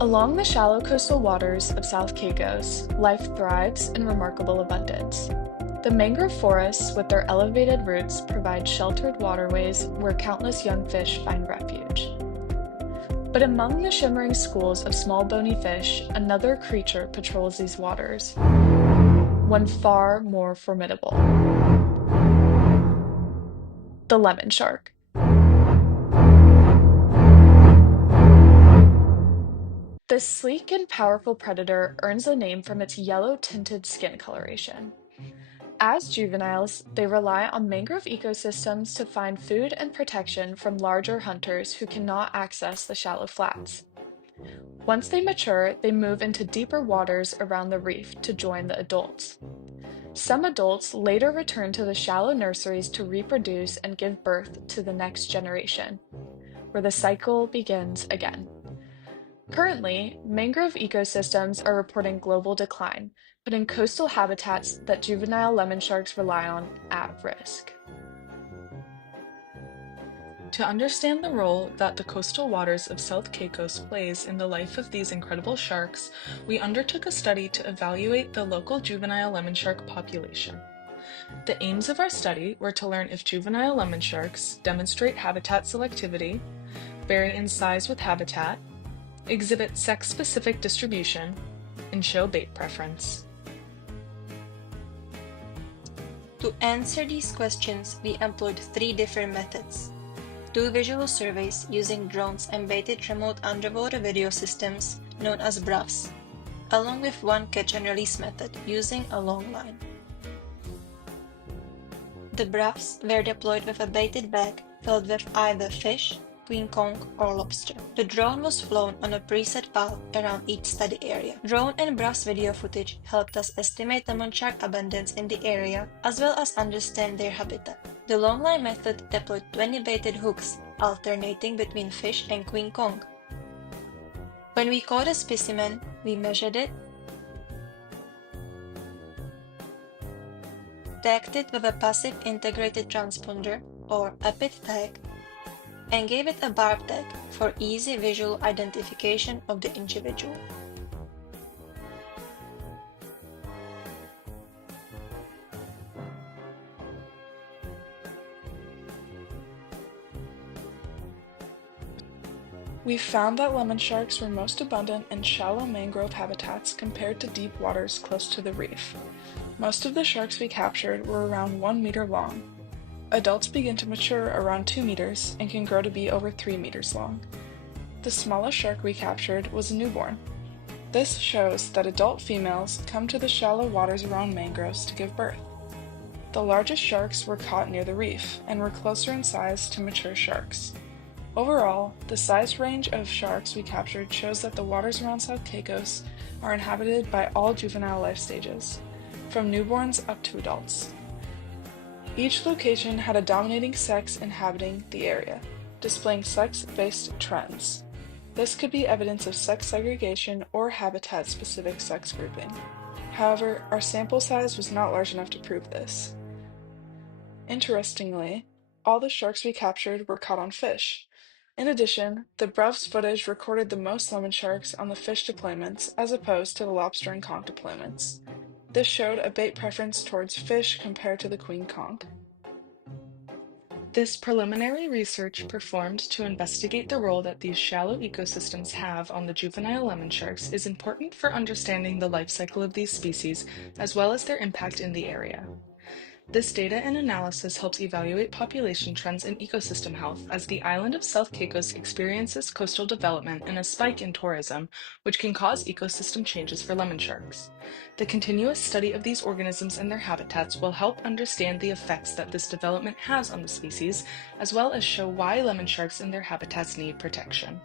Along the shallow coastal waters of South Caicos, life thrives in remarkable abundance. The mangrove forests, with their elevated roots, provide sheltered waterways where countless young fish find refuge. But among the shimmering schools of small bony fish, another creature patrols these waters, one far more formidable: the lemon shark. This sleek and powerful predator earns a name from its yellow-tinted skin coloration. As juveniles, they rely on mangrove ecosystems to find food and protection from larger hunters who cannot access the shallow flats. Once they mature, they move into deeper waters around the reef to join the adults. Some adults later return to the shallow nurseries to reproduce and give birth to the next generation, where the cycle begins again. Currently, mangrove ecosystems are reporting global decline, putting coastal habitats that juvenile lemon sharks rely on at risk. To understand the role that the coastal waters of South Caicos plays in the life of these incredible sharks, we undertook a study to evaluate the local juvenile lemon shark population. The aims of our study were to learn if juvenile lemon sharks demonstrate habitat selectivity, vary in size with habitat, exhibit sex-specific distribution, and show bait preference. To answer these questions, we employed 3 different methods: 2 visual surveys using drones and baited remote underwater video systems known as BRUFs, along with 1 catch and release method using a long line. The BRUFs were deployed with a baited bag filled with either fish, queen conch, or lobster. The drone was flown on a preset path around each study area. Drone and BRUFs video footage helped us estimate lemon shark abundance in the area as well as understand their habitat. The long line method deployed 20 baited hooks, alternating between fish and queen conch. When we caught a specimen, we measured it, tagged it with a passive integrated transponder or a PIT tag, and gave it a barb tag for easy visual identification of the individual. We found that lemon sharks were most abundant in shallow mangrove habitats compared to deep waters close to the reef. Most of the sharks we captured were around 1 meter long. Adults begin to mature around 2 meters and can grow to be over 3 meters long. The smallest shark we captured was a newborn. This shows that adult females come to the shallow waters around mangroves to give birth. The largest sharks were caught near the reef and were closer in size to mature sharks. Overall, the size range of sharks we captured shows that the waters around South Caicos are inhabited by all juvenile life stages, from newborns up to adults. Each location had a dominating sex inhabiting the area, displaying sex-based trends. This could be evidence of sex segregation or habitat-specific sex grouping. However, our sample size was not large enough to prove this. Interestingly, all the sharks we captured were caught on fish. In addition, the BRUF's footage recorded the most lemon sharks on the fish deployments as opposed to the lobster and conch deployments. This showed a bait preference towards fish compared to the queen conch. This preliminary research performed to investigate the role that these shallow ecosystems have on the juvenile lemon sharks is important for understanding the life cycle of these species as well as their impact in the area. This data and analysis helps evaluate population trends in ecosystem health as the island of South Caicos experiences coastal development and a spike in tourism, which can cause ecosystem changes for lemon sharks. The continuous study of these organisms and their habitats will help understand the effects that this development has on the species, as well as show why lemon sharks and their habitats need protection.